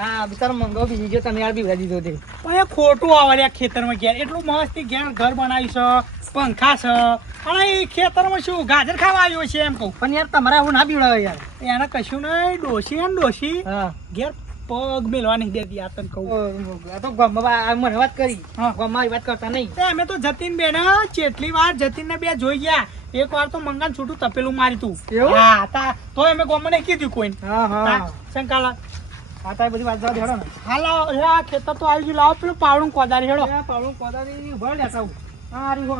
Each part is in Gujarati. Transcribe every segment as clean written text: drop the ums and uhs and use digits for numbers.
હા બિચારો મંગો બીજી ગયો તમે યાર બીવડા દીધો તે પણ એ ખોટું આવે લ્યા ખેતરમાં ઘેર એટલું મસ્તી ઘેર ઘર બનાવી છે પંખા છે અને એ ખેતરમાં શું ગાજર ખાવા આવ્યો છે એમ કહું પણ યાર તમારે આવું ના બીવડાવે યાર એને કશું નહીં ડોશી હા ઘેર પગ મેલવા નહીં દેતી આ તને કહું આ તો ગામમાં મને વાત કરી હા. ગામમાં વાત કરતા નહીં તે અમે તો જતીન બેન જેટલી વાર જતીન ને બે જોઈ ગયા એક વાર તો મંગાન છૂટું તપેલું મારી તું એવું? હા તા તો અમે ગોમાં નહીં કીધું કોઈ હા હા શંકાલા આ તારી બધી વાત જવા દેડો ને હાલો આ ખેતર તો આવી ગયું લાવો પેલું પાવડું કોદારી હેડો પાવડું કોદારી ભર લેતા હું હા રી હો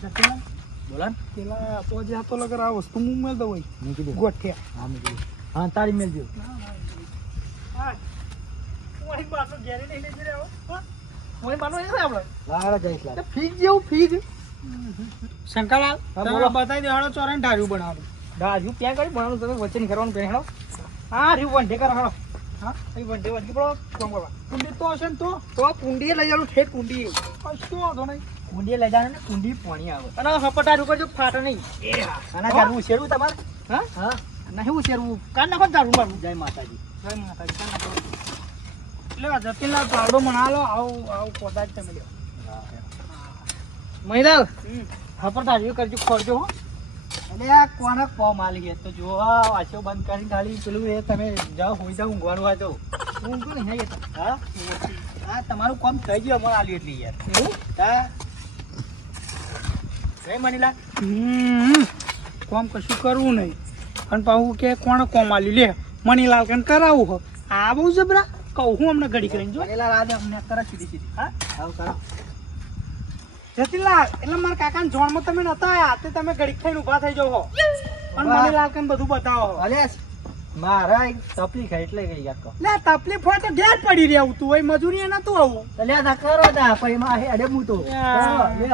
જતીન બોલા ને પેલા તો જે હતો લગર આ વસ્તુ હું મેલ દઉં મૂકી દે ગોઠિયા હા મૂકી દે હા તારી મેલ દો હા વહી પાછો ઘેરે નહીં લઈ જઈ આવો કોઈ માનો નહીં આપણે લાડા જઈશ લાડ ફીજ જેવું ફીજ શંકરલાલ હા, તમે બોલો. બતાવી દે હાડો ચોરાને ઢાર્યું બનાવો દાજુ ક્યાં કરી બનાવવાનું તમે વચ્ચે નહીં કરવાનું પેણ હેડો હા રીવ વંઢે કરો હેડો હા અહીં વંઢે પડો કોમ કરવા કુંડી તો હશે ને તો કુંડીએ લઈ જવાનું ઠેઠ કુંડી કશું વાંધો નહીં કુંડીએ લઈ જવાનું ને કુંડી પાણી આવે અને હપટારું કરજો ફાટે નહીં આના ચાલવું શેરવું તમારે હા હા નહીં ઉછેરવું કાન નાખો ને તારું મારું જય માતાજી જય માતાજી કાન નાખો. લે જતીનલાલ પાવડો મનાલો આવું કોદાજ તમે લ્યો મહિલાલ હમ. હપટારું કરજો ખોરજો હો એટલે આ કોને કોમ આલી ગયા તો જો આ વાંચો બંધ કરીને ખાલી પેલું એ તમે જાઓ હોઈ જાઓ ઊંઘવાનું હોય તો ઊંઘ નહીં હે હા હા તમારું કામ થઈ ગયું અમારે આલ્યું એટલી યાર એવું હા જય મનીલા કોમ કશું કરવું નહીં અને પાછું કે કોણ કોમ આલી લે મનીલાલ કન કરાવું હો આ બહુ જબરા કહું હું અમને ઘડી કરીને જો મનીલાલ આજે અમને કરે સીધી સીધી હા આવું કરો જતીનલાલ એટલે મારા કાકાના જોણમાં તમે નતા આયા તે તમે ઘડી ખાઈને ઊભા થઈ જાઓ હો અને વાહ. મનીલાલ કન બધું બતાવો હો અલે મારા એક તકલીફ હે એટલે ગઈ યાર કહો લે તકલીફ હોય તો ઘેર પડી રહ્યા તું હોય મજૂરી નતું આવું તો લે ના કરો તા પછી માં હે અડે હું તો યા. લે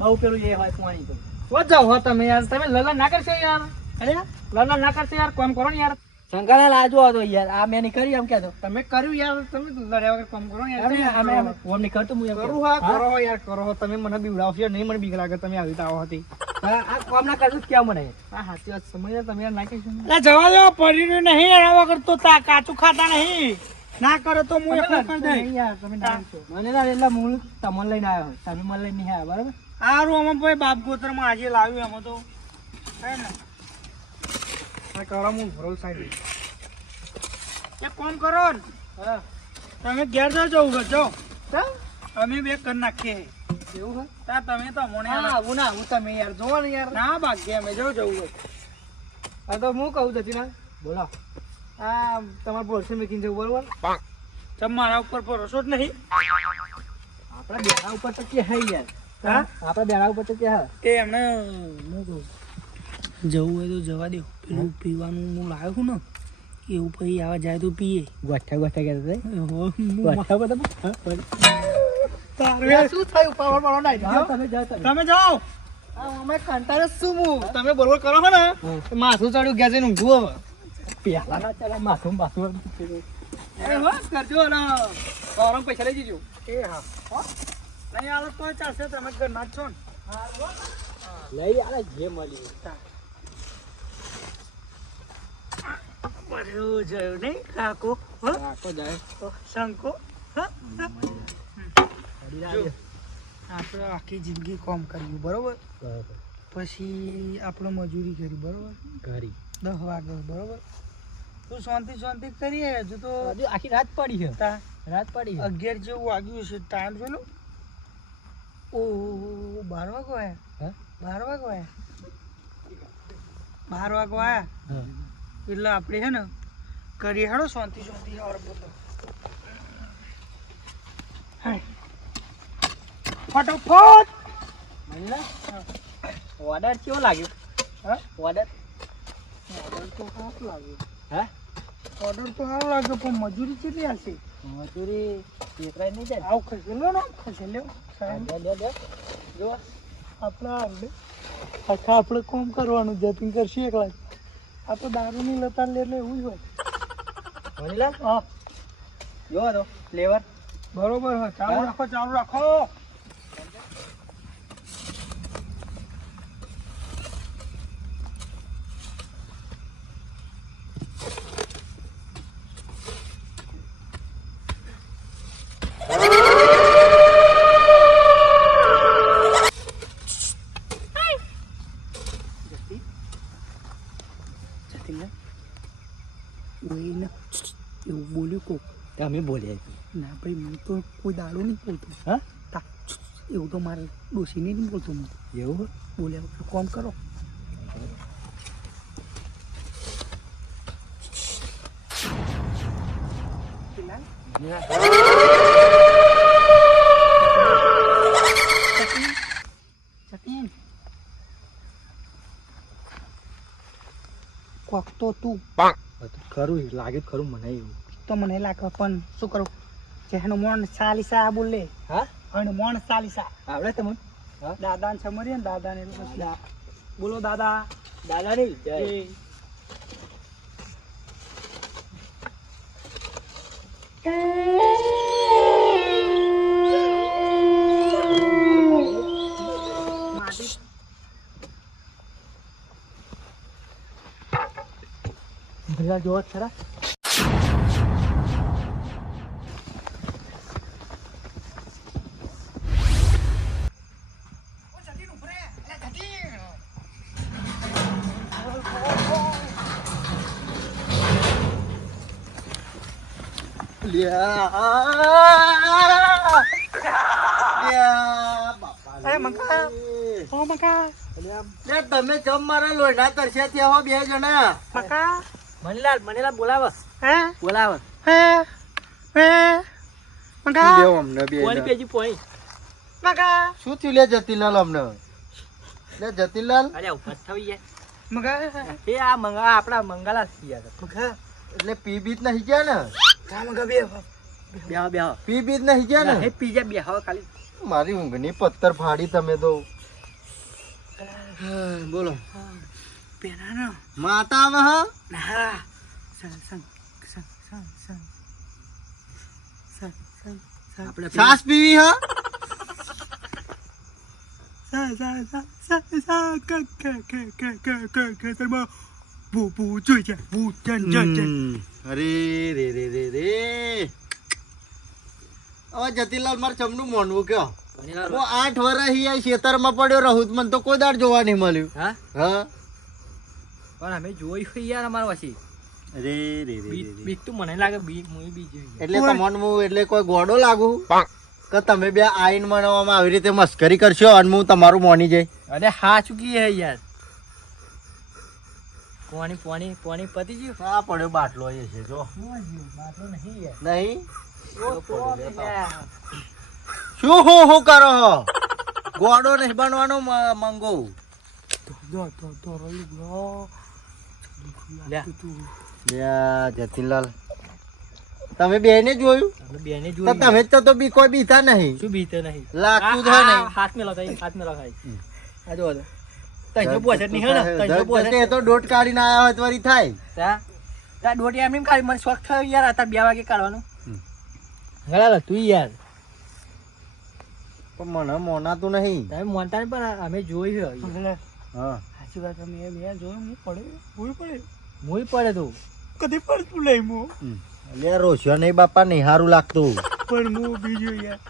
બહુ પેલું એ હોય પાણી તો વો જાવ હો તમે યાર તમે લલન ના કરશો યાર અરે લલન ના કરશો યાર કામ કરો ને યાર શંકરલાલ આજુ હતો યાર આ મેં નહીં કર્યું એમ કહેતો તમે કર્યું યાર તમે લડ્યા વગર કામ કરો યાર અમે ઓમ નહીં કરતો હું એમ કરું હા કરો હો યાર કરો હો તમે મને બીવડાવશો નહીં મને બીક લાગે તમે આવી રીતે આવો હતી આ કામ ના કરતું ક્યાં મને આ સાચી વાત સમજ તમે યાર નાખી છો એટલે જવા દો પડીને નહીં એના વગર તો તા કાચું ખાતા નહીં ના કરે તો હું એકલો કરી દઈ યાર તમે નાખશો મને ના એટલે હું તમને લઈને આવ્યો તમે મને લઈને નહીં આવ્યા બરાબર સારું અમે ભાઈ બાપ ગોત્રમાં આજે લાવ્યું એમાં તો હે ને આ કરો હું ભરોલ સાઈડ એક કામ કરો ને હા તમે ઘેર જાઓ જાઓ ચાલ અમે બે કરી નાખીએ એવું હે તા તમે તો મને હા હું ના હું તમે યાર જોવો ને યાર ના ભાગ્ય અમે જવું હોય આ તો હું કહું જતી ના બોલો આ તમારે બોલશે મેકીને જવું બરોબર તમે મારા ઉપર ભરોસો જ નહીં આપણા બેડા ઉપર તો કે હે યાર હા આપણા બેડા ઉપર તો કે હે તે એમને હું કહું જવું હોય તો જવા દો પેલું પીવાનું હું લાવ્યો છું ને એવું પછી આવા જાય તો પીએ ગોઠા ગોઠા કહેતા હું ગોઠા બધા તારે શું થયું પાવર મારો નાઈ હા, તમે જાઓ તમે તમે જાઓ અમે કંટાળે શું હું તમે બરોબર કરો છો ને તો માથું ચડ્યું ગયા છે ઊંઘું હવે પહેલા ના ચાલે માથું માથું એ હો કરજો અને ગરમ પૈસા લઈ જજો એ હા હો? નહીં આવે તો ચાલશે તમે ઘરના જ છો ને લઈ આલે જે મળ્યું બધું જોયું નહીં કાકો હો? આખો જાય શંકો હા? જો આપણે આખી જિંદગી કામ કર્યું બરોબર પછી આપણે મજૂરી કરી બરોબર ઘરી 10 વાગે બરોબર તું શાંતિ કરીએ હજુ તો હજુ આખી રાત પડી છે તા રાત પડી 11 જેવું વાગ્યું છે ટાઈમ જોઈ લો ઓ 12 વાગ્યા હા 12 વાગ્યા 12 વાગ્યા હા એટલે આપણે હે ને કરીએ હેડો શાંતિ હવાર બધો ફટોફટ મને ઓર્ડર કેવો લાગ્યો હા ઓર્ડર ઓર્ડર તો સારું લાગ્યો હા ઓર્ડર તો સારું લાગ્યો પણ મજૂરી કેટલી હશે મજૂરી પેપરાય નહીં જાય આવું ખસેલો ને ખસેલ્યો સાહેબ લે જો આપણે કોમ કરવાનું જતીન કરશે એકલા આ તો દારૂની લતાર લે એટલે એવું જ હોય મનીલાલ હા જો તો ફ્લેવર બરોબર હા ચાલુ હા? રાખો ચાલુ રાખો ઓય એવું બોલ્યું કોક તમે બોલ્યા ના ભાઈ હું તો કોઈ દાડો નહીં બોલતો હા એવું તો મારે ડોશીને નહીં બોલતો હું એવું બોલ્યા કોમ કરો કોક તો તું ખરું લાગે ખરું મને એવું તો મને લાગે પણ શું કરું જેનો મોણ ચાલીસા બોલે હા અને મોણ ચાલીસા આવડે તમને હા દાદાને સમરીએ ને દાદાને એટલે પછી બોલો દાદા દાદા નહીં જય ભેગા જોવો જ ખરા તમે જમ મારા લોહીના તરસ્યા થયા હો બે જણા મનીલાલ બોલાવ બોલાવ શું થયું લે જતીલાલ અમને લે જતીલાલ આપડા મંગાલા એટલે પી બીત નહીં ગયા ને પી બીત નહીં ગયા ને પીજા બે હવે ખાલી મારી ઊંઘની પથ્થર ફાડી તમે તો બોલો માતા હા છાસ પીવી હા અરે રે રે રે રે હવે જતીલાલ મારે ચમનું મોનવું કયો હું 8 વર્ષ ખેતરમાં પડ્યો રહું મને તો કોઈ દાડ જોવા નહીં મળ્યું હા પણ અમે જોયું યાર અમારા પછી રે રે રે બીક તો મને લાગે બીક મુઈ બી એટલે તમને હું એટલે કોઈ ગોડો લાગુ કે તમે બે આઈન મનાવવામાં આવી રીતે મસ્કરી કરશો અને હું તમારું મોની જાય અરે હા ચૂકી હે યાર પાણી પાણી પાણી પતી ગયું હા પડ્યો બાટલો એ છે જો બાટલો નહીં યાર નહીં શું હું કરો ગોડો નહીં બનવાનો મંગો જતીનલાલ તમે બેને જોયું બેને તો તમે તો બી કોઈ બીતા નહીં શું બીતે નહીં લાગતું તો નહીં હાથ મેલો હાથ મેલો ખાઈ આ જો તૈજો પોસટ નહીં હે ને તૈજો પોસટ એ તો ડોટ કાઢીને આયા હોય તો વરી થાય તા ડોટ એમ કાઢી મને શોખ થયો યાર આ 2 વાગે કાઢવાનું હેલા તું યાર પણ મને મોનાતું નહીં તમે મોનતા નહીં પણ અમે જોયું હા સાચી વાત મેં જોયું હું પડે તું કદી પડતું નહીં હું લે રોશિયો નહીં બાપા નહીં સારું લાગતું પણ હું બીજું યાર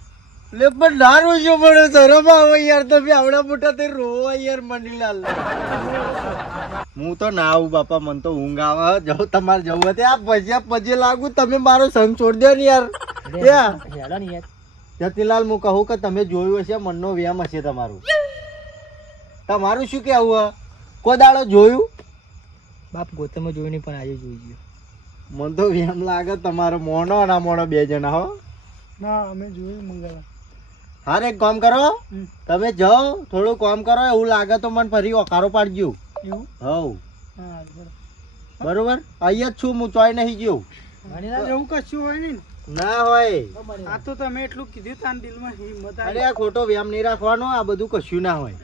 લે પણ ના રોશિયો પડે શરમ આવે યાર તમે આવડા મોટા તે રોવા યાર મનીલાલ હું તો ના આવું બાપા મને તો ઊંઘ આવે જાઉં તમારે જવું હોય આ પછી લાગુ તમે મારો સંગ છોડી દો ને યાર જતીલાલ હું કહું કે તમે જોયું હશે મનનો વ્યાયામ હશે તમારું શું કેવું કોઈ દાડો જોયું બાપ ગોતમ જોયું નહીં પણ આજે જોઈ ગયો મને તો વ્યાયામ લાગે તમારો મોનો ના મોનો 2 જણા હો ના અમે જોયું મંગળા હારે એક કામ કરો તમે જાઓ થોડું કામ કરો એવું લાગે તો મને ફરી ઓકારો પાડજો એવું હવ બરોબર અહીંયા જ છું હું ચોય નહીં ગયો એવું કશું હોય નહીં ના હોય આ તો તમે એટલું કીધું તાન દિલમાં હિંમત અરે આ ખોટો વ્યાયામ નહીં રાખવાનો આ બધું કશું ના હોય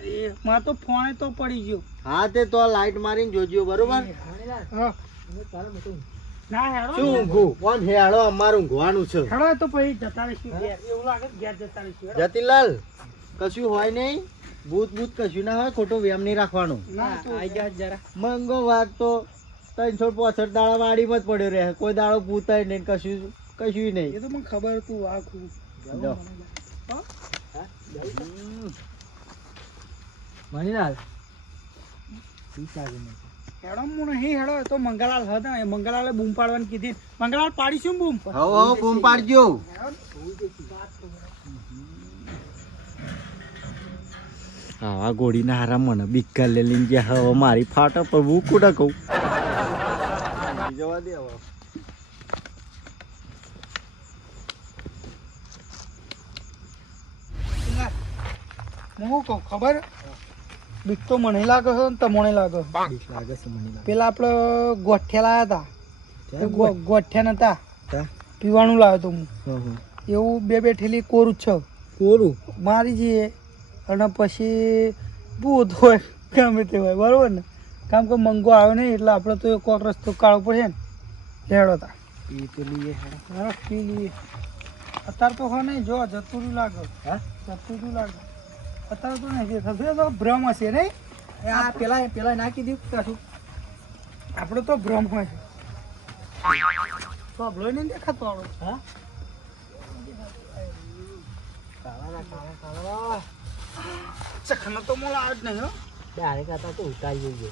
મારે તો ફોન તો પડી ગયો હા તે તો લાઈટ મારીને જોજો બરોબર ના હેડો શું ઊંઘું કોણ હેડો અમારું ઊંઘવાનું છે હેડો તો પછી જતા રહીશું એવું લાગે ઘેર જતા રહીશું જતીલાલ કશું હોય નહીં ભૂત કશું ના હોય ખોટો વ્યાયામ નહીં રાખવાનો ના આઈ જા જરા મંગો વાત તો 365 દાડા વાડીમાં જ પડ્યો રહે કોઈ દાડો પૂતાય નહીં કશું નહીં એ તો મને ખબર તું આખું મનીલાલ હેડો હું નહીં હેડો એ તો મંગલાલ હતા એ મંગલાલે બૂમ પાડવાની કીધી મંગલાલ પાડીશું બૂમ હો બૂમ પાડજો. આવા ગોળીના હારા મને બીક લે લઈને ગયા હવે મારી ફાટા પર હું કુડા કહું જવા દે હવે. હું કહું ખબર બીક તો મને લાગે છે ને તમને લાગે બીક લાગે છે મને લાગે. પેલા આપણે ગોઠિયા લાવ્યા હતા ગોઠિયા નતા હા? પીવાનું લાવ્યો તો હું હં. એવું બે ઠેલી કોરું જ છે કોરું મારી જઈએ અને પછી ભૂત હોય ગમે તે હોય બરોબર ને કામ કે મંગો આવ્યો નહીં એટલે આપણે તો કોક રસ્તો કાઢવો પડશે ને લેડો તા એ પેલી હા પી લઈએ અત્યારે તો હા નહીં જો જતું રહ્યું લાગે હા જતું રહ્યું લાગે અત્યારે તો નહીં જે થશે તો ભ્રમ હશે નહીં આ પેલા નાખી દીધું કશું આપણે તો ભ્રમ હોય છે તો ભલો નહીં દેખાતો આપણો હા કાળા ચખનો તો મોલા આવે જ નહીં હો ડાયરેક્ટ આતા તો ઉતારી જઈએ.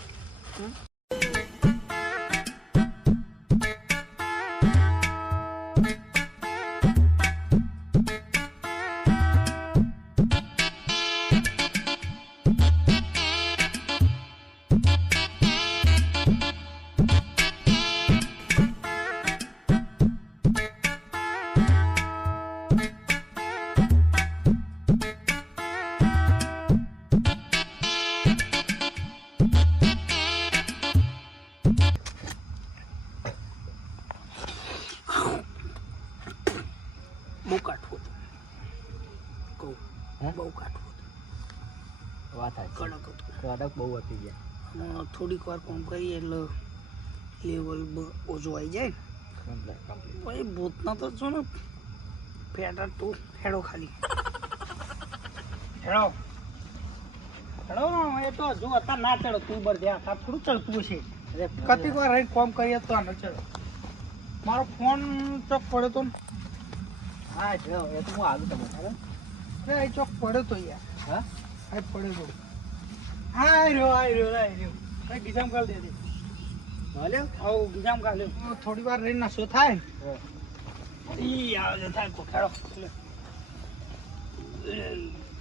બહુ કાઠું કહું હે? બહુ કાઠું વાત થાય કડક હતું કડક બહુ હતી ગયા. થોડીક વાર કામ કરીએ એટલે લેવલ ઓછો આવી જાય ભાઈ ભૂતના તો છો ને પેટા તું હેડો ખાલી હેડો હેડો ને એ તો જો અત્યારે ના ચડો તું બર દે આ થોડું ચડતું છે કતિક વાર રહી કામ કરીએ તો આને ચડો મારો ફોન ચોક પડ્યો તો ને હા જો એ તો હું આવું તમારે અરે આ ચોક પડ્યો તો યાર હા આ પડ્યો તો આ રહ્યો ગીજામ કાલ દે દે હાલ્યો આવો ગીજામ કાલ થોડી વાર રહીને નશો થાય ને ઈ આવે છે થાય કોખાડો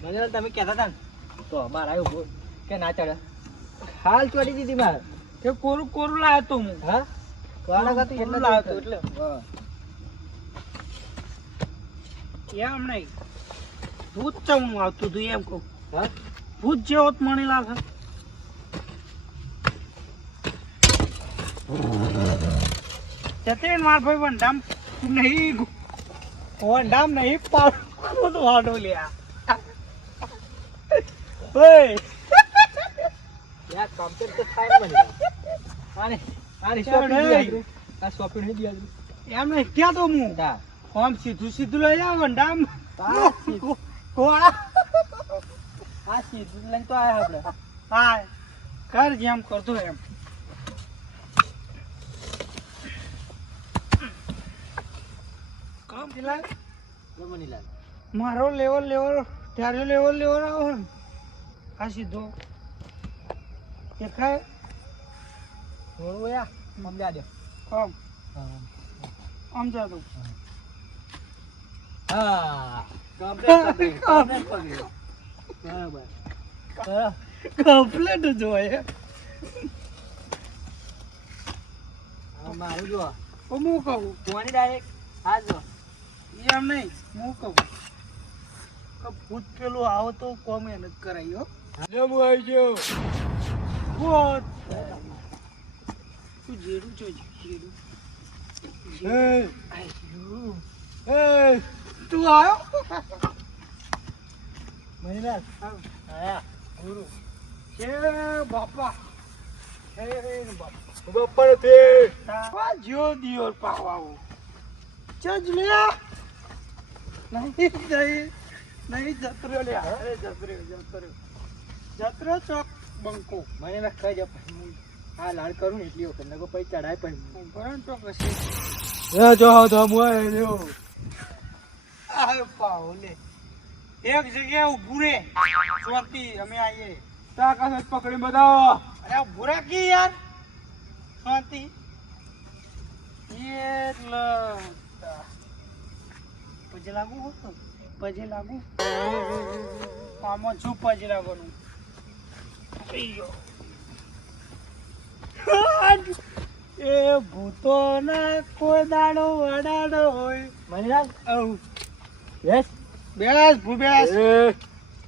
ગજલ તમે કહેતા હતા ને તો અમારે આવ્યું બોલ કે ના ચડે હાલ ચોડી દીધી મારે તે કોરું કોરું લાવ્યો તો હું હા કોના કાતું કોરું એટલે લાવ્યો તો એટલે હા એમ નહીં ભૂત ચમનું આવતું હતું એમ કહું હા ભૂત જેવો જ મને લાગે જતે માર ભાઈ વંડામ નહીં વંડામ નહીં પાડો તો વાડો લ્યા ઓય યાર કમ્પ્લીટ તો થાય ને મને આને આને શોપિંગ ચાલ, દીધી આ શોપિંગ નહીં દીધી એમ નહીં ક્યાં તો હું તા આમ સીધું સીધું લઈ જાવ વંડામ આ સીધું. કોળા આ સીધું લઈને તો આયા આપણે હા કર જેમ કરતો એમ કામ પેલા મને લાગે મારો લેવલ ત્યારે લેવલ આવો ને આ સીધો દેખાય થોડું યા મમ્મી દે આમ આમ જાતો હા કમ્પ્લીટ પકડ્યો બરાબર હા કમ્પ્લેટ જોઈએ મારું જો હું કહું કોની ડાયરેક્ટ હા જો એમ નહીં હું કહું કે ભૂત પેલું આવો તો કોમ એને જ કરાયો હું આવી ગયો ભૂત તું જેરું જોજે જેરું આયુ. તું આવ્યો મહિના આયા ગુરુ હે બાપા હે બાપા બપોર થી તાવા જો દિયોર પાવાઓ ચજ લ્યા નહીં જતરો લ્યા અરે જતરો ચોક બંકો મને ના કહી દે હા લાડ કરું ને એટલી વખત નકો પછી ચડાય પછી ભરણ ચોક હશે જો તો હું આવ્યો આ પાવો લે એક જગ્યાએ ઊભું રે ચોકથી અમે આવીએ તાકાત પકડી બતાવો અરે ઊભું રે કી યાર શાંતિ એટલે પછી લાગુ હોતું પછી લાગુ આમાં શું પછી લાગવાનું એ ભૂતો ના કોઈ દાડો વડાડો હોય મનીલાલ આવું યસ બેસ ભૂ બેસ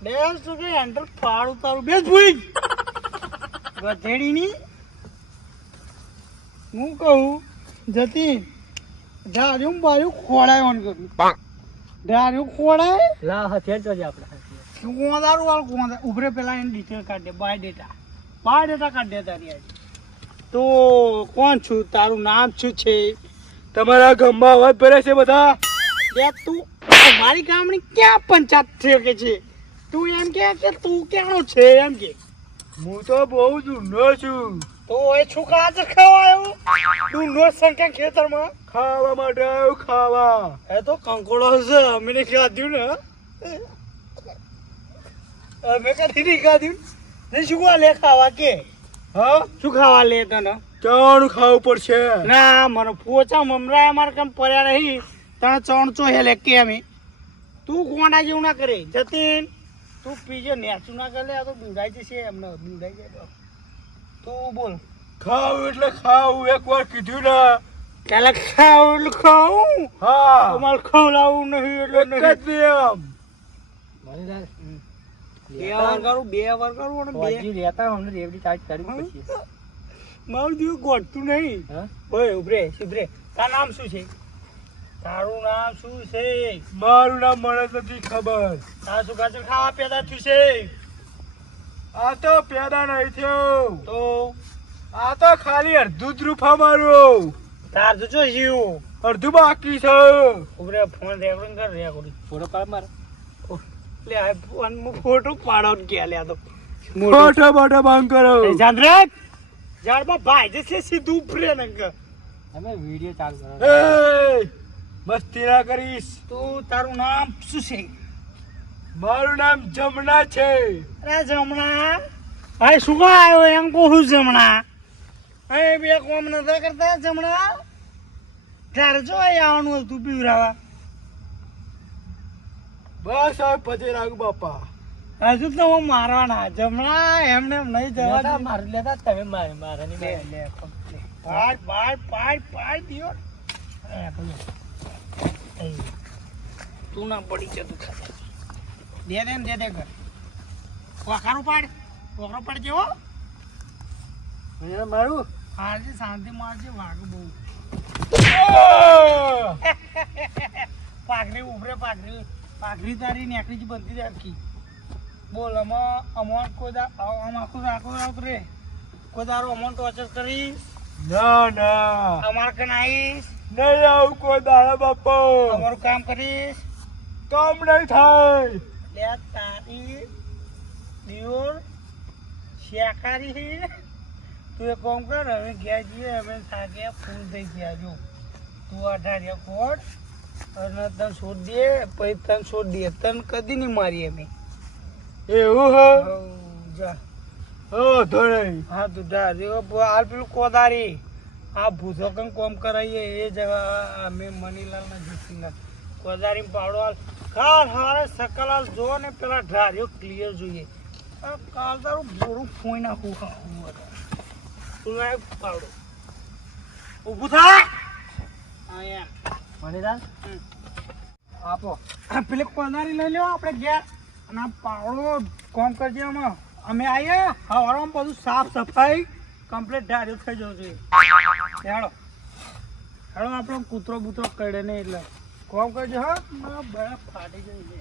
બેસ તો કે અંડર ફાડું તારું બેસ ભૂઈ ગધેડીની હું કહું જતી ધાર્યું બાર્યું ખોડાય ઓન કર્યું ધાર્યું ખોડાય લા હથિયાર જોજે આપણે હથિયાર કોંદારું વાળું કોંદા ઉભરે પેલા એની ડિટેલ કાઢ દે બાયોડેટા કાઢ દે તારી આજે તો કોણ છું તારું નામ શું છે તમારા ગામમાં અવાજ ભરે છે બધા દેખ તું મારી ગામની ક્યાં પંચાયત છે કે છે તું એમ કે તું ક્યાંનો છે એમ કે હું તો બહુ જૂનો છું. તો એ છોકરા જ ખવાયો તું નો સંખ્યા ખેતરમાં ખાવા માટે આવ્યો ખાવા. એ તો કંકોડો છે અમે ને ખાધ્યું ને અમે કદી નહીં ખાધ્યું ને શું લે ખાવા કે હા શું ખાવા લે તને ચણ ખાવું પડશે. ના મને પોચા મમરા અમારે કેમ પડ્યા નહીં તને ચણચો હે લે કે અમે તું ગોંડા જેવું ના કરે જતીન તું પીજો નેચું ના કરે આ તો બીવડાઈ જશે એમને બીવડાઈ જાય તું બોલ ખાવું એટલે ખાવું એકવાર કીધું ને. કાલે ખાવું એટલે ખાવું હા તમારે ખવડાવવું નહીં એટલે એક જ નિયમ. મનીલાલ બે વાર કરું અને બે હજી રહેતા અમને રેવડી ચાર્જ કરવી પછી મારું દિવસ ગોઠતું નહીં હા ઓય ઉભરે તારું નામ શું છે તારું નામ શું છે મારું નામ મને નથી ખબર. તારા શું ગાજર ખાવા પેદા થયું છે આ તો પેદા નહીં થયો. તો આ તો ખાલી અડધું જ રૂફા મારું. તાર તો જો જીવ અડધું બાકી છે. ઉભરે ફોન રેકોર્ડિંગ કર રેકોર્ડિંગ ફોટો પાડ મારે લે આ ફોન માં ફોટો પાડો ને કે લે આ તો ફોટો બોટો બંધ કરો. જાંદ્રક ઝાડમાં ભાઈ જશે સીધું ઉપરે ને કે અમે વિડીયો ચાલુ કરો એ મસ્તી ના કરીશ. તું તારું નામ શું છે મારું નામ જમના છે. અરે જમણા ભાઈ શું કા આવ્યો એમ કહું જમણા એ બે કોમ નતા કરતા જમણા ત્યારે જો આવવાનું હતું પીવરાવા બસ હવે પછી રાખું બાપા. હજુ તો હું મારવાના જમણા એમને એમ નહીં જવા લેતા દે. મારે લેતા તમે મારે મારે નહીં લે મારે. લે પાડ પાડ પાડ પાડ દિયો એ ભલે. એ, તું ના પડી છે તું ખાલી દે કર વાકારું પાડ જેવો અહીંયા મારું આજે શાંતિ મારજે વાઘ બહુ પાઘરી ઉભરે પાઘરી તારી નેકડી જ બનતી રાખી બોલ અમોન કોઈ આખું રાત રે કોઈ દારો અમોન ટોર્ચર કરીશ ના ના અમાર કન આવીશ નહીં આવું કોઈ દાડા બાપા. અમારું કામ કરીશ કામ નહીં થાય. લે તારી દિયોર શેકારી તું એક કામ કર હવે ગયા જઈએ અમે સાગે ફૂલ થઈ ગયા જો તું 18 કોટ અને તને છોડ દે પછી તને છોડ દે તને કદી નહીં મારી અમે એવું હે હઉ, જા હો ધોળાઈ. હા તું જા હાલ પેલું કોદારી આ ભૂસો કંઈ કોમ કરાવીએ એ જવા અમે મનીલાલના જીતીના કોદારી પાવડો હાલ કાલ હારે સકલ હાલ જો ને પેલા ઢાર્યો ક્લિયર જોઈએ આ કાલ તારું બોરું ફોઈ નાખું તું ના પાવડો ઊભું થા અહીંયા મનીલાલ આપો પેલી કોદારી લઈ લો આપણે ઘેર અને આ પાવડો કોમ કરજે અમે આવીએ હવારમાં બધું સાફ સફાઈ કમ્પ્લીટ ઢાર્યો થઈ જવું જોઈએ હેડો આપણો કૂતરો બૂતરો કરડે નહીં એટલે કોમ કરજો હા બરફ ફાટી જાય છે